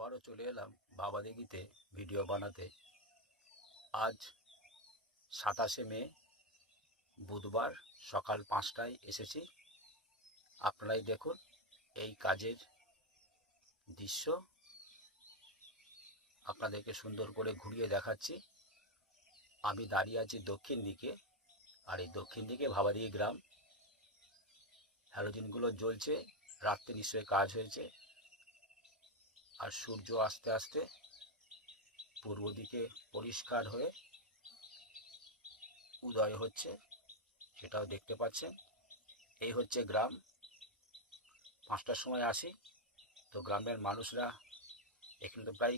আবারও চলে এলাম বাবাদিঘিতে ভিডিও বানাতে। আজ 27শে মে বুধবার সকাল 5টায় এসেছি। আপনারাই দেখুন এই কাজের দৃশ্য, আপনাদেরকে সুন্দর করে ঘুরিয়ে দেখাচ্ছি। আমি দাঁড়িয়ে আছি দক্ষিণ দিকে, আর এই দক্ষিণ দিকে ভাবাদিঘি গ্রাম। হ্যালোজিনগুলো জ্বলছে, রাত্রে নিশ্চয়ই কাজ হয়েছে। আর সূর্য আস্তে আস্তে পূর্ব দিকে পরিষ্কার হয়ে উদয় হচ্ছে, সেটাও দেখতে পাচ্ছেন। এই হচ্ছে গ্রাম। 5টার সময় আসি, তো গ্রামের মানুষরা, এখানে তো প্রায়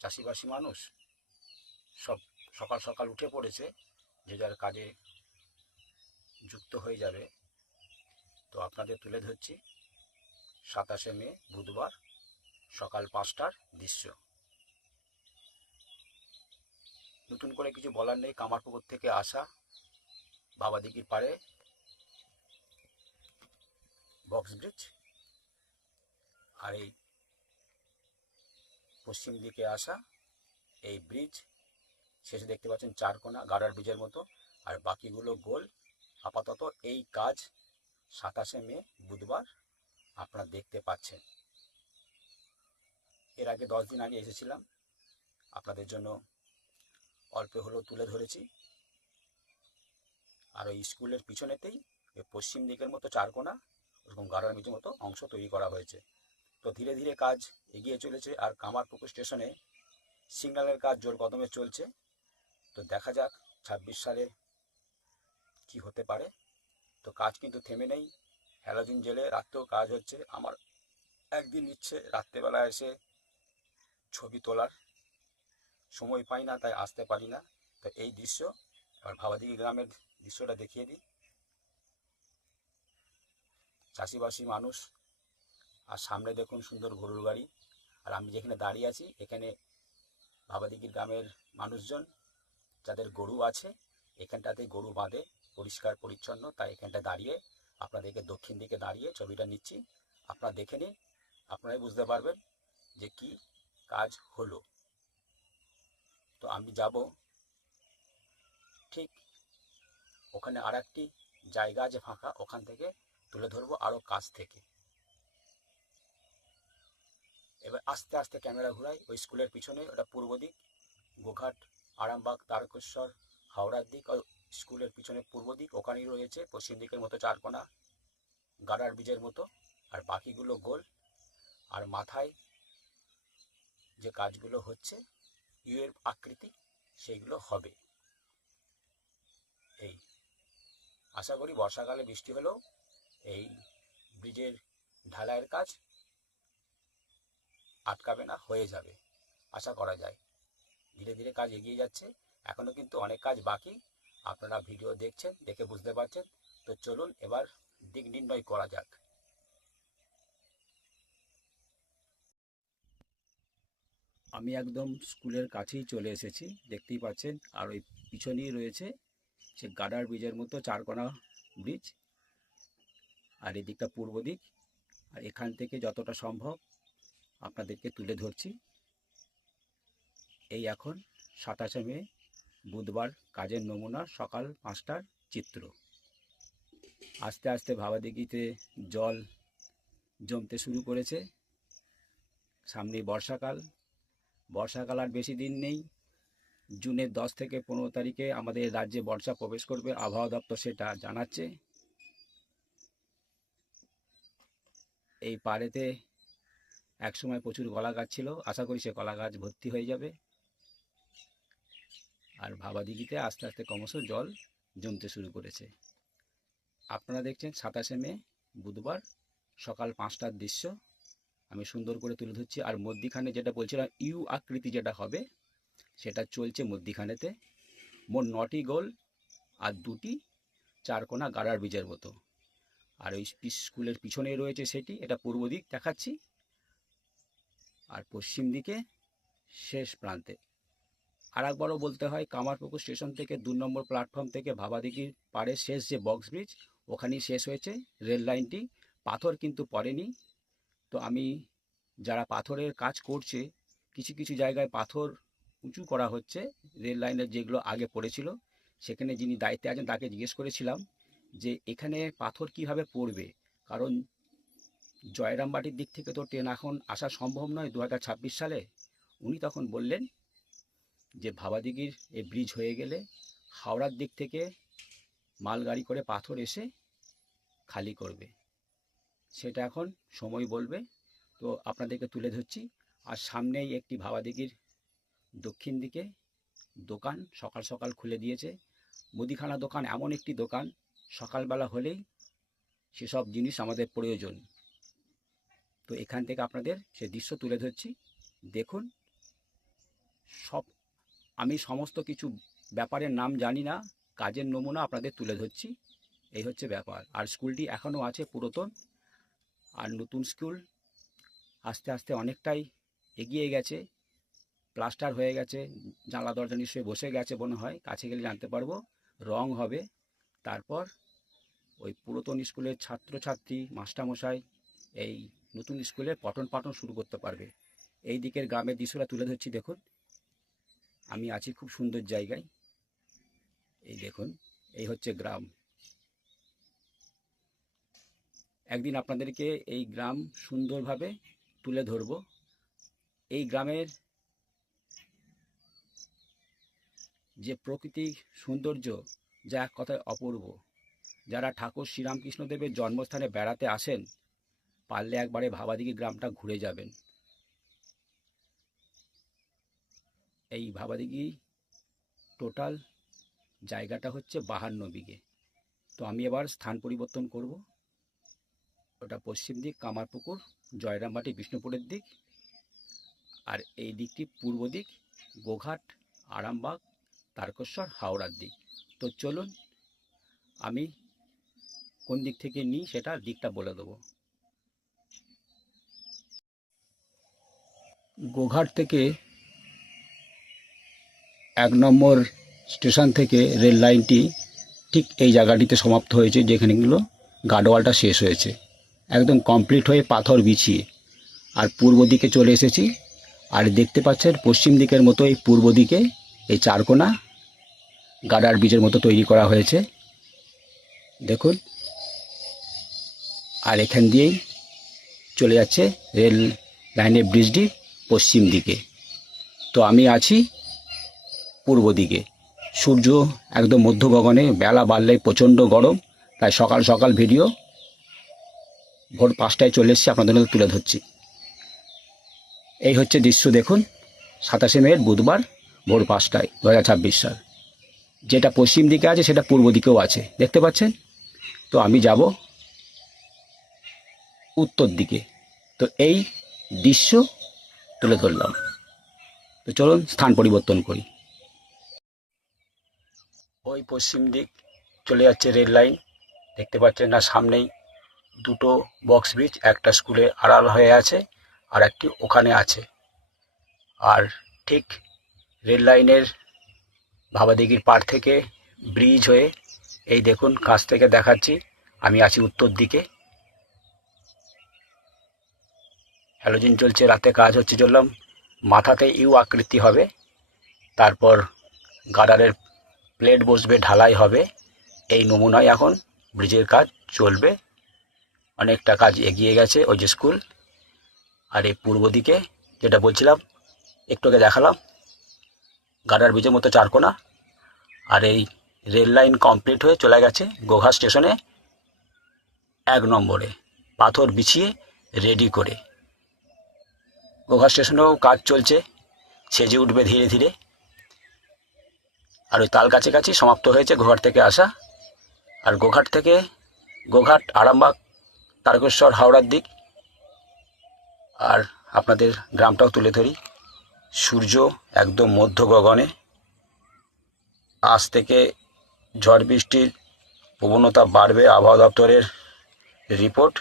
চাষিবাসী মানুষ, সব সকাল সকাল উঠে পড়েছে, যে যার কাজে যুক্ত হয়ে যাবে। তো আপনাদের তুলে ধরছি 27শে মে বুধবার সকাল 5টার দৃশ্য। নতুন করে কিছু বলার নেই। কামারপুকুর থেকে আসা, বাবাদিঘির পাড়ে বক্স ব্রিজ, আর এই পশ্চিম দিকে আসা এই ব্রিজ। শেষে দেখতে পাচ্ছেন চারকোনা গাড়ার ব্রিজের মতো, আর বাকিগুলো গোল। আপাতত এই কাজ 27শে মে বুধবার আপনারা দেখতে পাচ্ছেন। এর আগে 10 দিন আগে এসেছিলাম, আপনাদের জন্য অল্প হলেও তুলে ধরেছি। আর ওই স্কুলের পিছনেতেই পশ্চিম দিকের মতো চারকোনা, ওরকম গাড়ার ব্রিজের মতো অংশ তৈরি করা হয়েছে। তো ধীরে ধীরে কাজ এগিয়ে চলেছে। আর কামারপুকুর স্টেশনে সিগন্যালের কাজ জোর কদমে চলছে। তো দেখা যাক 26 সালে কি হতে পারে। তো কাজ কিন্তু থেমে নেই, হ্যালোজিন জেলে রাত্রেও কাজ হচ্ছে। আমার একদিন ইচ্ছে রাত্রেবেলা এসে ছবি তোলার, সময় পাই না, তাই আসতে পারি না। তো এই দৃশ্য, এবার ভাবাদিঘি গ্রামের দৃশ্যটা দেখিয়ে দিই। চাষিবাসী মানুষ, আর সামনে দেখুন সুন্দর গরুর গাড়ি। আর আমি যেখানে দাঁড়িয়ে আছি, এখানে ভাবাদিঘি গ্রামের মানুষজন যাদের গরু আছে, এখানটাতেই গরু বাঁধে, পরিষ্কার পরিচ্ছন্ন। তাই এখানটা দাঁড়িয়ে আপনাদেরকে দক্ষিণ দিকে দাঁড়িয়ে ছবিটা নিচ্ছি। আপনারা দেখে নিন, আপনারাই বুঝতে পারবেন যে কি কাজ হলো। তো আমি যাব ঠিক ওখানে, আর একটি জায়গা আছে ফাঁকা, ওখান থেকে তুলে ধরবো আরও কাছ থেকে। এবার আস্তে আস্তে ক্যামেরা ঘুরাই। ওই স্কুলের পিছনে, ওটা পূর্ব দিক, গোঘাট, আরামবাগ, তারকেশ্বর, হাওড়ার দিক। ওই স্কুলের পিছনে পূর্ব দিক, ওখানেই রয়েছে পশ্চিম দিকের মতো চারকোনা গাড়ার ব্রিজের মতো, আর বাকিগুলো গোল। আর মাথায় যে কাজগুলো হচ্ছে ইউ এর আকৃতি, সেইগুলো হবে। এই আশা করি বর্ষাকালে বৃষ্টি হলেও এই ব্রিজের ঢালাইয়ের কাজ আটকাবে না, হয়ে যাবে আশা করা যায়। ধীরে ধীরে কাজ এগিয়ে যাচ্ছে, এখনো কিন্তু অনেক কাজ বাকি। আপনারা ভিডিও দেখছেন, দেখে বুঝতে পারছেন। তো চলুন এবার দিক নির্ণয় করা যাক। আমি একদম স্কুলের কাছেই চলে এসেছি, দেখতেই পাচ্ছেন। আর ওই পিছনেই রয়েছে সে গাডার ব্রিজের মতো চারকোনা ব্রিজ, আর এই দিকটা পূর্ব দিক। আর এখান থেকে যতটা সম্ভব আপনাদেরকে তুলে ধরছি। এই এখন 27শে মে বুধবার কাজের নমুনা, সকাল 5টার চিত্র। আস্তে আস্তে ভাবাদিঘিতে জল জমতে শুরু করেছে। সামনেই বর্ষাকাল। বর্ষাকাল আর বেশি দিন নেই। জুনের 10 থেকে 15 তারিখে আমাদের রাজ্যে বর্ষা প্রবেশ করবে, আবহাওয়া দপ্তর সেটা জানাচ্ছে। এই পাড়েতে একসময় প্রচুর কলা গাছ ছিল, আশা করি সে কলা গাছ ভর্তি হয়ে যাবে। আর ভাবাদিঘিতে আস্তে আস্তে ক্রমশ জল জমতে শুরু করেছে। আপনারা দেখছেন 27শে মে বুধবার সকাল 5টার দৃশ্য আমি সুন্দর করে তুলে ধরছি। আর মধ্যিখানে যেটা বলছিলাম ইউ আকৃতি যেটা হবে, সেটা চলছে মধ্যিখানেতে। মোট 9টি গোল আর 2টি চারকোনা গাড়ার ব্রিজের মতো। আর ওই স্কুলের পিছনেই রয়েছে সেটি, এটা পূর্ব দিক দেখাচ্ছি। আর পশ্চিম দিকে শেষ প্রান্তে। আর একবারও বলতে হয়, কামারপুকুর স্টেশন থেকে 2 নম্বর প্ল্যাটফর্ম থেকে ভাবাদিঘির পাড়ে শেষ যে বক্স ব্রিজ, ওখানেই শেষ হয়েছে রেল লাইনটি। পাথর কিন্তু পড়েনি। তো আমি যারা পাথরের কাজ করছে, কিছু কিছু জায়গায় পাথর উঁচু করা হচ্ছে। রেল লাইনের যেগুলো আগে পড়েছিল, সেখানে যিনি দায়িত্বে আছেন তাকে জিজ্ঞেস করেছিলাম যে এখানে পাথর কিভাবে পড়বে, কারণ জয়রামবাটির দিক থেকে তো ট্রেন এখন আসা সম্ভব নয় 2026 সালে। উনি তখন বললেন যে ভাবাদিঘির এই ব্রিজ হয়ে গেলে হাওড়ার দিক থেকে মালগাড়ি করে পাথর এসে খালি করবে। সেটা এখন সময় বলবে। তো আপনাদেরকে তুলে ধরছি। আর সামনেই একটি ভাবাদিঘির দক্ষিণ দিকে দোকান সকাল সকাল খুলে দিয়েছে। মুদিখানা দোকান, এমন একটি দোকান সকালবেলা হলেই সেসব জিনিস আমাদের প্রয়োজন। তো এখান থেকে আপনাদের সে দৃশ্য তুলে ধরছি, দেখুন। সব আমি সমস্ত কিছু ব্যাপারের নাম জানি না, কাজের নমুনা আপনাদের তুলে ধরছি। এই হচ্ছে ব্যাপার। আর স্কুলটি এখনও আছে পুরাতন, আর নতুন স্কুল আস্তে আস্তে অনেকটাই এগিয়ে গেছে, প্লাস্টার হয়ে গেছে, জানলা দরজা নিশ্চয়ই বসে গেছে মনে হয়, কাছে গেলে জানতে পারবো। রং হবে, তারপর ওই পুরাতন স্কুলের ছাত্রছাত্রী মাস্টারমশাই এই নতুন স্কুলে পঠন পাঠন শুরু করতে পারবে। এই দিকের গ্রামের দৃশ্যটা তুলে ধরছি, দেখুন। আমি আছি খুব সুন্দর জায়গায়, এই দেখুন, এই হচ্ছে গ্রাম। একদিন আপনাদেরকে এই গ্রাম সুন্দরভাবে তুলে ধরব। এই গ্রামের যে প্রকৃতিক সৌন্দর্য, যা এক কথায় অপূর্ব। যারা ঠাকুর শ্রীরামকৃষ্ণদেবের জন্মস্থানে বেড়াতে আসেন, পারলে একবারে ভাবাদিঘি গ্রামটা ঘুরে যাবেন। এই ভাবাদিঘি টোটাল জায়গাটা হচ্ছে 52 বিঘে। তো আমি এবার স্থান পরিবর্তন করব। ওটা পশ্চিম দিক কামারপুকুর, জয়রামবাটি, বিষ্ণুপুরের দিক। আর এই দিকটি পূর্ব দিক, গোঘাট, আরামবাগ, তারকেশ্বর, হাওড়ার দিক। তো চলুন আমি কোন দিক থেকে নিই সেটা দিকটা বলে দেবো। গোঘাট থেকে 1 নম্বর স্টেশন থেকে রেল লাইনটি ঠিক এই জায়গাটিতে সমাপ্ত হয়েছে, যেখানেগুলো গার্ডওয়ালটা শেষ হয়েছে, একদম কমপ্লিট হয়ে পাথর বিছিয়ে। আর পূর্ব দিকে চলে এসেছি। আর দেখতে পাচ্ছেন পশ্চিম দিকের মতো এই পূর্ব দিকে এই চারকোনা গার্ডার ব্রিজের মতো তৈরি করা হয়েছে, দেখুন। আর এখান দিয়েই চলে যাচ্ছে রেল লাইনের ব্রিজটি পশ্চিম দিকে। তো আমি আছি পূর্ব দিকে। সূর্য একদম মধ্য গগনে, বেলা বাড়লেই প্রচণ্ড গরম, তাই সকাল সকাল ভিডিও ভোর 5টায় চলে এসেছি, আপনাদের মধ্যে তুলে ধরছি। এই হচ্ছে দৃশ্য, দেখুন। 27শে মে বুধবার ভোর 5টায় 2026 সাল। যেটা পশ্চিম দিকে আছে সেটা পূর্ব দিকেও আছে, দেখতে পাচ্ছেন। তো আমি যাব উত্তর দিকে। তো এই দৃশ্য তুলে ধরলাম। তো চলুন স্থান পরিবর্তন করি। ওই পশ্চিম দিক চলে যাচ্ছে রেল লাইন, দেখতে পাচ্ছেন না? সামনেই দুটো বক্স ব্রিজ, একটা স্কুলে আড়াল হয়ে আছে আর একটি ওখানে আছে। আর ঠিক রেল লাইনের ভাবাদিঘির পাড় থেকে ব্রিজ হয়ে এই দেখুন, কাছ থেকে দেখাচ্ছি, আমি আছি উত্তর দিকে। হ্যালোজিন চলছে, রাতে কাজ হচ্ছে, চললাম। মাথাতে ইউ আকৃতি হবে, তারপর গার্ডারের প্লেট বসবে, ঢালাই হবে। এই নমুনায় এখন ব্রিজের কাজ চলবে। অনেকটা কাজ এগিয়ে গেছে। ওই যে স্কুল। আর এই পূর্ব দিকে যেটা বলছিলাম, একটু আগে দেখালাম, গার্ডার ব্রিজের মতো চারকোনা। আর এই রেল লাইন কমপ্লিট হয়ে চলে গেছে গোঘাট স্টেশনে 1 নম্বরে, পাথর বিছিয়ে রেডি করে। গোঘাট স্টেশনেও কাজ চলছে, সেজে উঠবে ধীরে ধীরে। আর ওই তাল কাছাকাছি সমাপ্ত হয়েছে গোঘাট থেকে আসা। আর গোঘাট থেকে গোঘাট, আরামবাগ, তারকেশ্বর, হাওড়ার দিক। আর আপনাদের গ্রামটাও তুলে ধরি। সূর্য একদম মধ্য গগনে। আজ থেকে ঝড় বৃষ্টির প্রবণতা বাড়বে, আবহাওয়া দপ্তরের রিপোর্ট।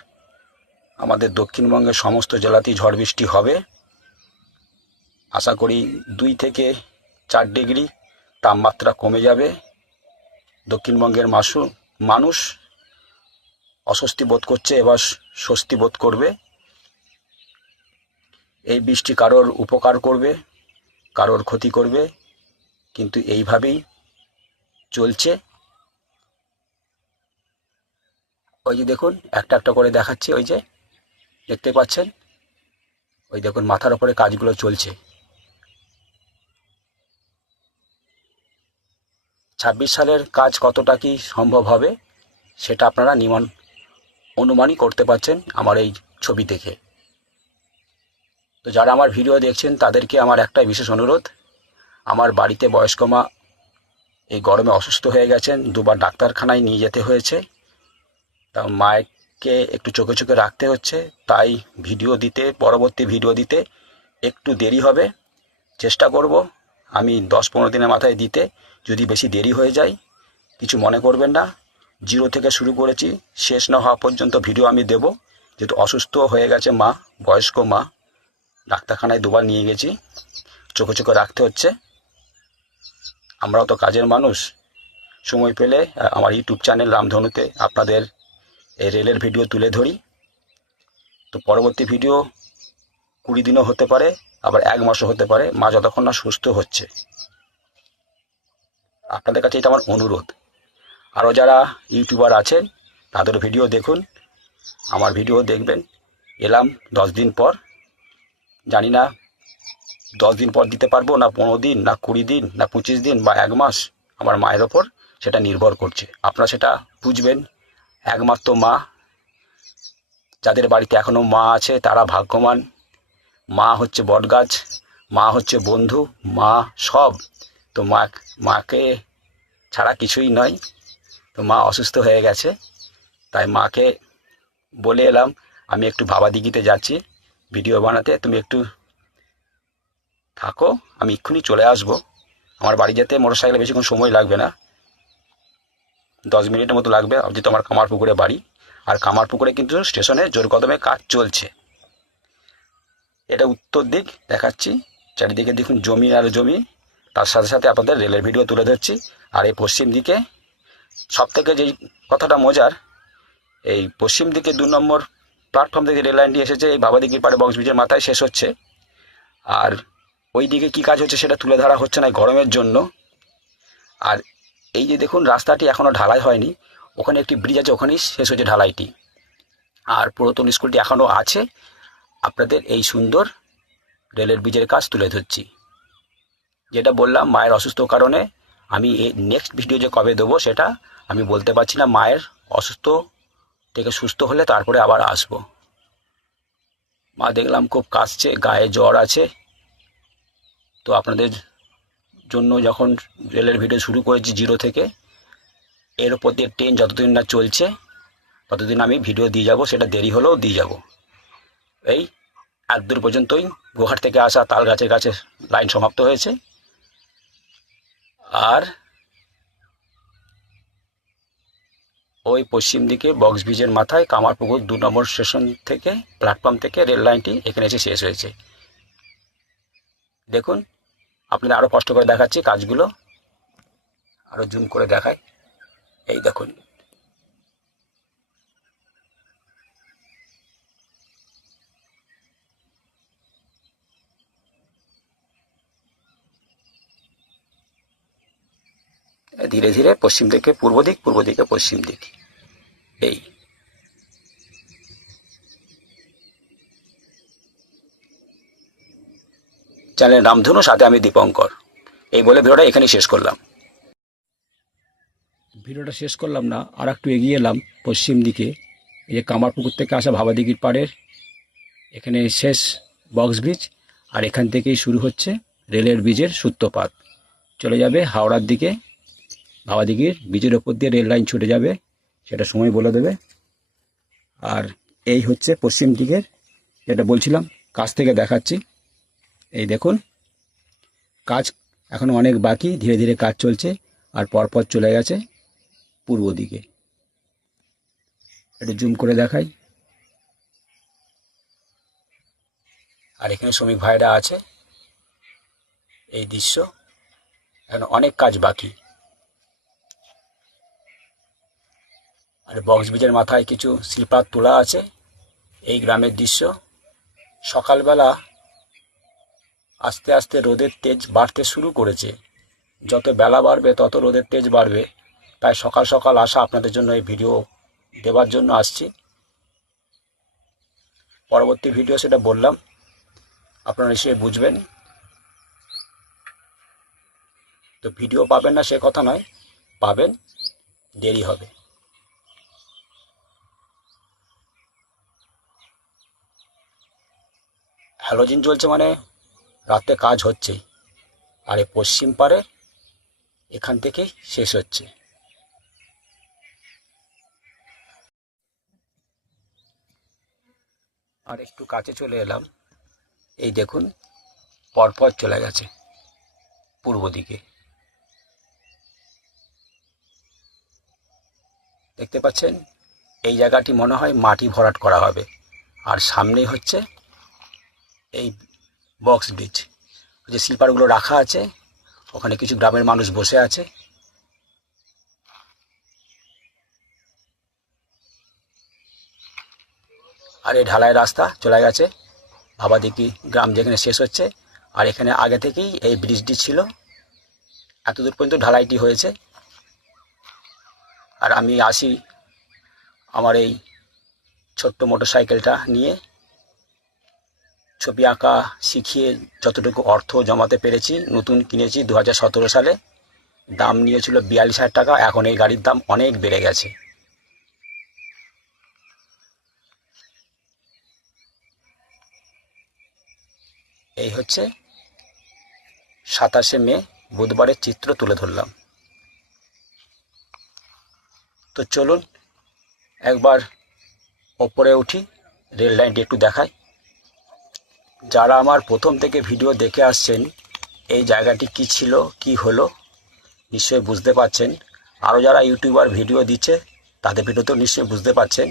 আমাদের দক্ষিণবঙ্গের সমস্ত জেলাতেই ঝড় বৃষ্টি হবে। আশা করি 2 থেকে 4 ডিগ্রি তাপমাত্রা কমে যাবে। দক্ষিণবঙ্গের মানুষ অস্বস্তি বোধ করছে, এবার স্বস্তি বোধ করবে। এই বৃষ্টি কারোর উপকার করবে, কারোর ক্ষতি করবে, কিন্তু এইভাবেই চলছে। ওই যে দেখুন, একটা একটা করে দেখাচ্ছি, ওই যে দেখতে পাচ্ছেন, ওই দেখুন মাথার ওপরে কাজগুলো চলছে। 26 সালের কাজ কতটা কি সম্ভব হবে সেটা আপনারা অনুমানই করতে পারছেন আমার এই ছবি দেখে। তো যারা আমার ভিডিও দেখছেন তাদেরকে আমার একটাই বিশেষ অনুরোধ, আমার বাড়িতে বয়স্ক মা এই গরমে অসুস্থ হয়ে গেছেন, দুবার ডাক্তারখানায় নিয়ে যেতে হয়েছে। তা মাকে একটু চোখে চোখে রাখতে হচ্ছে, তাই পরবর্তী ভিডিও দিতে একটু দেরি হবে। চেষ্টা করব আমি 10-15 দিনের মাথায় দিতে। যদি বেশি দেরি হয়ে যায় কিছু মনে করবেন না। 0 থেকে শুরু করেছি, শেষ না হওয়া পর্যন্ত ভিডিও আমি দেব। যেহেতু অসুস্থ হয়ে গেছে মা, বয়স্ক মা, ডাক্তারখানায় দুবার নিয়ে গেছি, চোখে চোখে রাখতে হচ্ছে। আমরাও তো কাজের মানুষ, সময় পেলে আমার ইউটিউব চ্যানেল রামধনুতে আপনাদের এই রেলের ভিডিও তুলে ধরি। তো পরবর্তী ভিডিও 20 দিনও হতে পারে, আবার 1 মাসও হতে পারে, মা যতক্ষণ না সুস্থ হচ্ছে। আপনাদের কাছে এটা আমার অনুরোধ। আরও যারা ইউটিউবার আছেন তাদের ভিডিও দেখুন, আমার ভিডিও দেখবেন। এলাম 10 দিন পর, জানি না 10 দিন পর দিতে পারবো না 15 দিন না 20 দিন না 25 দিন বা 1 মাস, আমার মায়ের ওপর সেটা নির্ভর করছে। আপনারা সেটা বুঝবেন। একমাত্র মা, যাদের বাড়িতে এখনো মা আছে তারা ভাগ্যবান। মা হচ্ছে বটগাছ, মা হচ্ছে বন্ধু, মা সব। তো মাকে ছাড়া কিছুই নয়। তো মা অসুস্থ হয়ে গেছে, তাই মাকে বলে এলাম আমি একটু ভাবাদিঘিতে যাচ্ছি ভিডিও বানাতে, তুমি একটু থাকো, আমি এক্ষুনি চলে আসবো। আমার বাড়ি যেতে মোটরসাইকেলে বেশিক্ষণ সময় লাগবে না, 10 মিনিটের মতো লাগবে। যেহেতু আমার কামারপুকুরে বাড়ি, আর কামারপুকুরে কিন্তু স্টেশনে জোর কদমে কাজ চলছে। এটা উত্তর দিক দেখাচ্ছি, চারিদিকে দেখুন জমি আর জমি, তার সাথে সাথে আপনাদের রেলের ভিডিও তুলে ধরছি। আর এই পশ্চিম দিকে সবথেকে যেই কথাটা মজার, এই পশ্চিম দিকে 2 নম্বর প্ল্যাটফর্ম থেকে রেল লাইনটি এসেছে এই বাবাদিঘির পাড়ে বক্স ব্রিজের মাথায় শেষ হচ্ছে। আর ওই দিকে কী কাজ হচ্ছে সেটা তুলে ধরা হচ্ছে না গরমের জন্য। আর এই যে দেখুন রাস্তাটি এখনও ঢালাই হয়নি, ওখানে একটি ব্রিজ আছে, ওখানেই শেষ হচ্ছে ঢালাইটি। আর পুরাতন স্কুলটি এখনও আছে। আপনাদের এই সুন্দর রেলের ব্রিজের কাজ তুলে ধরছি। যেটা বললাম, মায়ের অসুস্থ কারণে আমি এই নেক্সট ভিডিও যে কবে দেবো সেটা আমি বলতে পারছি না। মায়ের অসুস্থ থেকে সুস্থ হলে তারপরে আবার আসবো। মা দেখলাম খুব কাশছে, গায়ে জ্বর আছে। তো আপনাদের জন্য যখন রেলের ভিডিও শুরু করেছি 0 থেকে, এর উপর দিয়ে ট্রেন যতদিন না চলছে ততদিন আমি ভিডিও দিয়ে যাব, সেটা দেরি হলেও দিয়ে যাব। এই এতদূর পর্যন্তই গোহাট থেকে আসা তাল গাছের কাছে লাইন সমাপ্ত হয়েছে। আর ওই পশ্চিম দিকে বক্স ব্রিজের মাথায় কামারপুকুর 2 নম্বর স্টেশন থেকে প্ল্যাটফর্ম থেকে রেল লাইনটি এখানে এসে শেষ হয়েছে। দেখুন, আপনাদের আরও কষ্ট করে দেখাচ্ছি কাজগুলো, আরও জুম করে দেখাই। এই দেখুন, ধীরে ধীরে পশ্চিম থেকে পূর্ব দিক, পূর্ব দিকে পশ্চিম দিক। এই চ্যানেল রামধনু, সাথে আমি দীপঙ্কর। এই বলে ভিডিওটা এখানেই শেষ করলাম। ভিডিওটা শেষ করলাম না, আর একটু এগিয়ে এলাম পশ্চিম দিকে। এই যে কামারপুকুর থেকে আসা ভাবাদিঘির পাড়ের এখানে শেষ বক্স ব্রিজ, আর এখান থেকেই শুরু হচ্ছে রেলের ব্রিজের সূত্রপাত, চলে যাবে হাওড়ার দিকে। ভাবাদিঘির ব্রিজের ওপর দিয়ে রেল লাইন ছুটে যাবে, সেটা সময় বলে দেবে। আর এই হচ্ছে পশ্চিম দিকের, যেটা বলছিলাম কাছ থেকে দেখাচ্ছি। এই দেখুন, কাজ এখনো অনেক বাকি, ধীরে ধীরে কাজ চলছে। আর পরপর চলে গেছে পূর্ব দিকে। একটু জুম করে দেখাই। আর এখানে শ্রমিক ভাইরা আছে। এই দৃশ্য, এখন অনেক কাজ বাকি। আর বক্স ব্রিজের মাথায় কিছু স্লিপার তোলা আছে। এই গ্রামের দৃশ্য, সকালবেলা আস্তে আস্তে রোদের তেজ বাড়তে শুরু করেছে। যত বেলা বাড়বে তত রোদের তেজ বাড়বে। তাই সকাল সকাল আসা আপনাদের জন্য এই ভিডিও দেওয়ার জন্য আসছি। পরবর্তী ভিডিও সেটা বললাম, আপনারা নিশ্চয়ই বুঝবেন। তো ভিডিও পাবেন না সে কথা নয়, পাবেন, দেরি হবে। হ্যালোজিন জ্বলছে মানে রাতে কাজ হচ্ছেই। আর এই পশ্চিম পারে এখান থেকেই শেষ হচ্ছে। আর একটু কাছে চলে এলাম, এই দেখুন পরপর চলে গেছে পূর্ব দিকে। দেখতে পাচ্ছেন এই জায়গাটি মনে হয় মাটি ভরাট করা হবে। আর সামনেই হচ্ছে এই বক্স ব্রিজ, যে স্লিপারগুলো রাখা আছে, ওখানে কিছু গ্রামের মানুষ বসে আছে। আর এই ঢালাই রাস্তা চলে গেছে ভাবাদিঘি গ্রাম যেখানে শেষ হচ্ছে। আর এখানে আগে থেকেই এই ব্রিজটি ছিল, এতদূর পর্যন্ত ঢালাইটি হয়েছে। আর আমি আসি আমার এই ছোট্ট মোটরসাইকেলটা নিয়ে, ছবি আঁকা শিখিয়ে যতটুকু অর্থ জমাতে পেরেছি। নতুন কিনেছি 2017 সালে, দাম নিয়েছিল 42,000 টাকা। এখন এই গাড়ির দাম অনেক বেড়ে গেছে। এই হচ্ছে 27শে মে বুধবারের চিত্র তুলে ধরলাম। তো চলুন একবার ওপরে উঠি, রেল লাইনটি একটু দেখাই। যারা আমার প্রথম থেকে ভিডিও দেখে আসছেন, এই জায়গাটি কি ছিল কি হলো নিশ্চয়ই বুঝতে পারছেন। আরও যারা ইউটিউবার ভিডিও দিচ্ছে তাদের ভিডিওতেও নিশ্চয়ই বুঝতে পারছেন।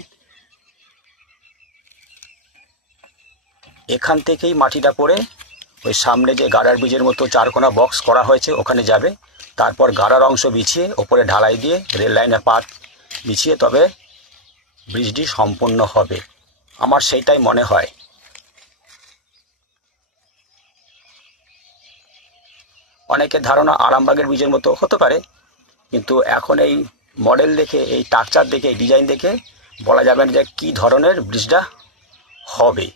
এখান থেকেই মাটিটা পড়ে ওই সামনে যে গাড়ার ব্রিজের মতো চারকোনা বক্স করা হয়েছে ওখানে যাবে। তারপর গাড়ার অংশ বিছিয়ে ওপরে ঢালাই দিয়ে রেল লাইনের পাত বিছিয়ে তবে ব্রিজটি সম্পূর্ণ হবে। আমার সেইটাই মনে হয়। অনেকের ধারণা আরামবাগের ব্রিজের মতো হতে পারে, কিন্তু এখন এই মডেল দেখে, এই স্ট্রাকচার দেখে, এই ডিজাইন দেখে বলা যাবে না যে কী ধরনের ব্রিজটা হবে।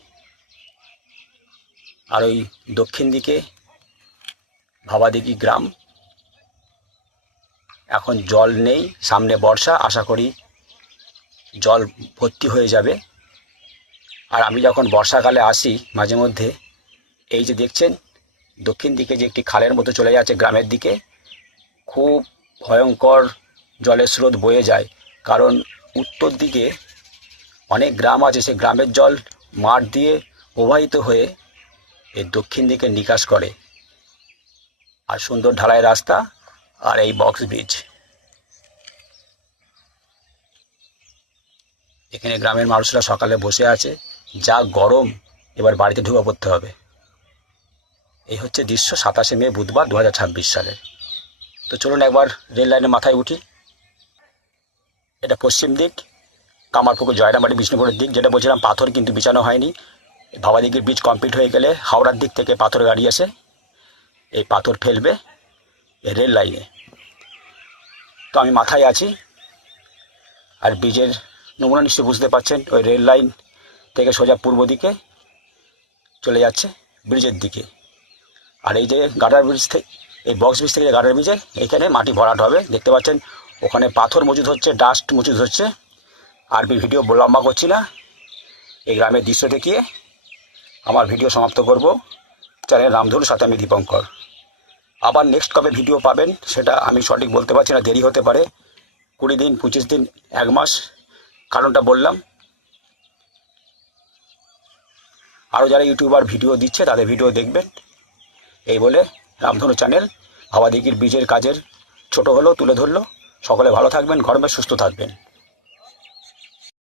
আর ওই দক্ষিণ দিকে ভাবাদিঘি গ্রাম, এখন জল নেই, সামনে বর্ষা, আশা করি জল ভর্তি হয়ে যাবে। আর আমি যখন বর্ষাকালে আসি মাঝে মধ্যে, এই যে দেখছেন দক্ষিণ দিকে যে একটি খালের মতো চলে যাচ্ছে গ্রামের দিকে, খুব ভয়ঙ্কর জলের স্রোত বয়ে যায়। কারণ উত্তর দিকে অনেক গ্রাম আছে, সেই গ্রামের জল মাঠ দিয়ে প্রবাহিত হয়ে এই দক্ষিণ দিকে নিকাশ করে। আর সুন্দর ঢালাই রাস্তা আর এই বক্স ব্রিজ। এখানে গ্রামের মানুষরা সকালে বসে আছে, যা গরম, এবার বাড়িতে ঢুকে পড়তে হবে। এই হচ্ছে দৃশ্য 27শে মে বুধবার 2026 সালে। তো চলুন একবার রেল লাইনের মাথায় উঠি। এটা পশ্চিম দিক, কামারপুকুর জয়রামবাটি বিষ্ণুপুরের দিক। যেটা বলছিলাম পাথর কিন্তু বিছানো হয়নি। ভাবাদিঘির ব্রিজ কমপ্লিট হয়ে গেলে হাওড়ার দিক থেকে পাথর গাড়ি এসে এই পাথর ফেলবে রেল লাইনে। তো আমি মাথায় আছি। আর ব্রিজের নমুনা নিশ্চয়ই বুঝতে পারছেন, ওই রেল লাইন থেকে সোজা পূর্ব দিকে চলে যাচ্ছে ব্রিজের দিকে। আর এই যে গার্ডার ব্রিজ থেকে, এই বক্স ব্রিজ থেকে গার্ডার ব্রিজে এখানে মাটি ভরাট হবে। দেখতে পাচ্ছেন ওখানে পাথর মজুদ হচ্ছে, ডাস্ট মজুদ হচ্ছে। আর ভিডিও লম্বা করছি না, এই গ্রামের দৃশ্য দেখিয়ে আমার ভিডিও সমাপ্ত করব। চ্যানেল রামধনুর সাথে আমি দীপঙ্কর। আবার নেক্সট কবে ভিডিও পাবেন সেটা আমি সঠিক বলতে পারছি না, দেরি হতে পারে, 20 দিন, 25 দিন, 1 মাস। কারণটা বললাম। আরও যারা ইউটিউবার ভিডিও দিচ্ছে তাদের ভিডিও দেখবেন। এই বলে রামধনু চ্যানেল ভাবাদিঘির ব্রিজের কাজের ছোট হলেও তুলে ধরলো। সকলে ভালো থাকবেন, গরমে সুস্থ থাকবেন।